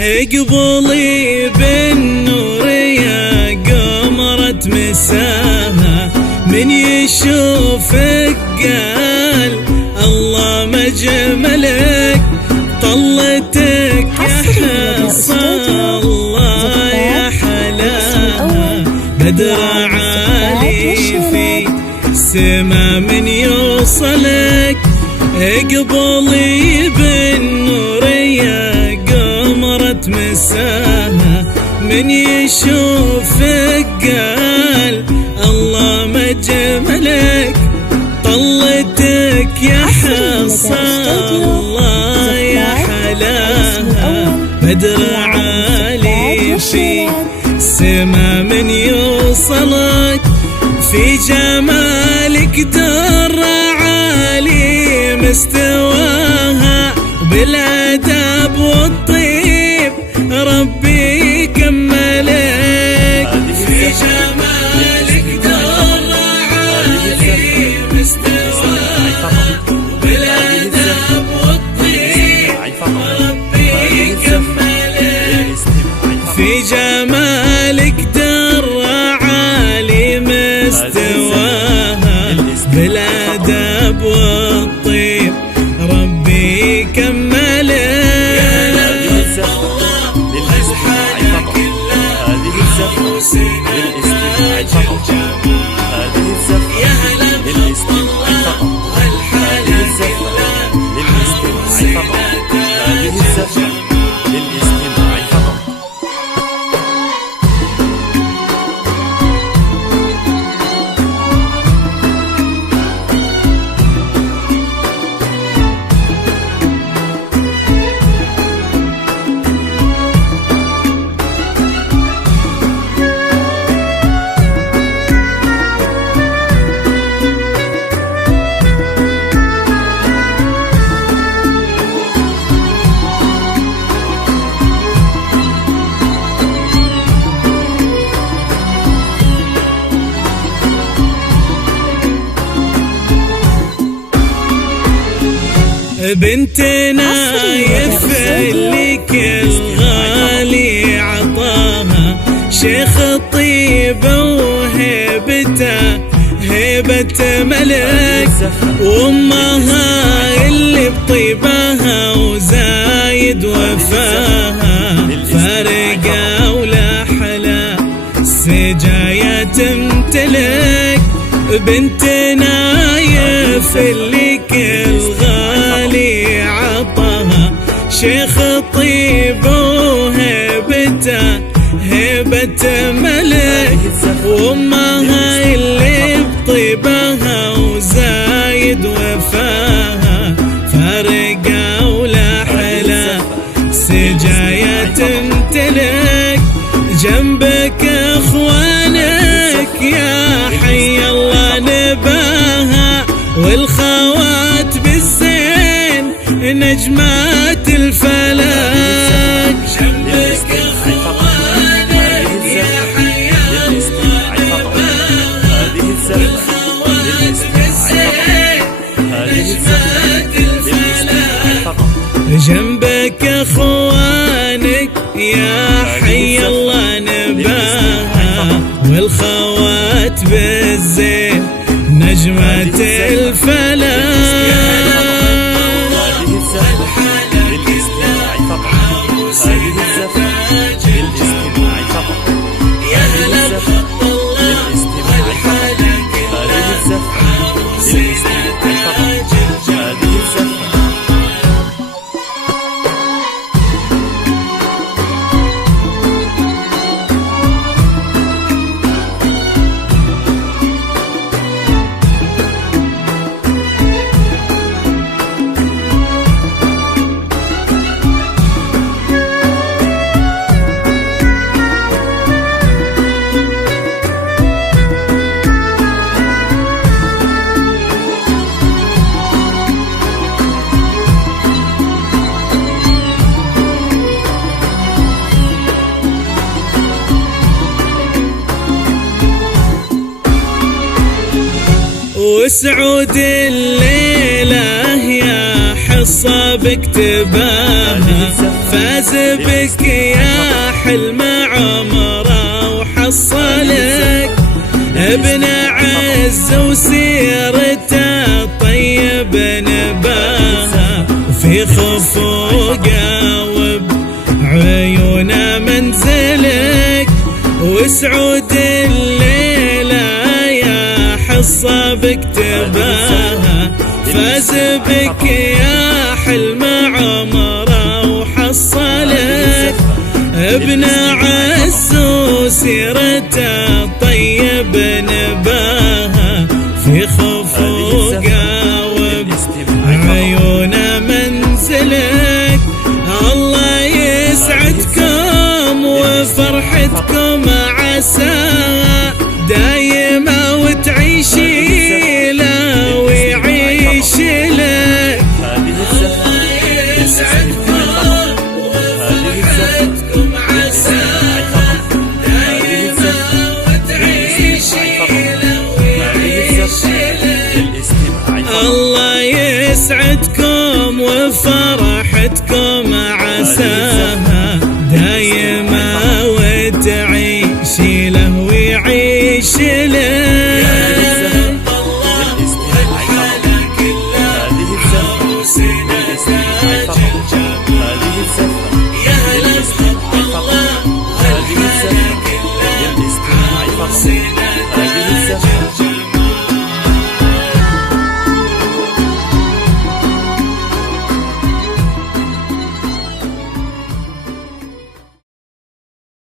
قبولي بالنور يا قمرة مساها، من يشوفك قال الله ما جملك، طلتك يا حصى الله يا حلاها، بدر عالي في السما من يوصلك، قبولي بالنور يا قمرة مساها، من يشوفك قال الله ما جملك، طلتك يا حصى الله يا حلاها، بدر عالي في السما من يوصلك، في جمالك در عالي مستواها، بالادب والطيب ربي كملك، في جمالك در عالي مستواها، بالادب والطيب ربي كملك، في جمالك در عالي مستواها، بالادب والطيب ربي كملك، بنتنا يفلك الغالي عطاها، شيخ الطيبة وهيبته هيبة ملك، وامها اللي بطيبها وزايد وفاها، فارقة ولا حلا السجايا تمتلك، بنتنا يفلك الغالي عطاها، شيخ الطيبة وهيبته هيبة ملك، وامها اللي بطيبها وزايد وفاها، فارقة ولا حلا سجايا تمتلك، جنبك اخوانك يا حي الله نباها، والخوات بالزين نجمات الفلك، جنبك اخوانك يا حي الله نباها، والخوات بالزين نجمات الفلك، جنبك اخوانك يا حي الله نباها، والخوات بالزين نجمة الفلك، وسعود الليلة يا حب حصة باكتباها، فاز بك يا حلم عمره وحصلك ابن عز وسيرته طيب نباها، وفي خفوقه وبعيونه منزلك وسعود الليلة يا حصة باكتباها، فاز بك يا حلم عمره وحصلك ابن عز وسيرته طيب نباها، في خفوقه وبعيونه منزلك الله يسعدكم وفرحتكم عساها دايمة وتعيشي له ويعيش لك، الله يسعدكم وفرحتكم عساها دايمة وتعيشي له ويعيش لك، الله يسعدكم وفرحتكم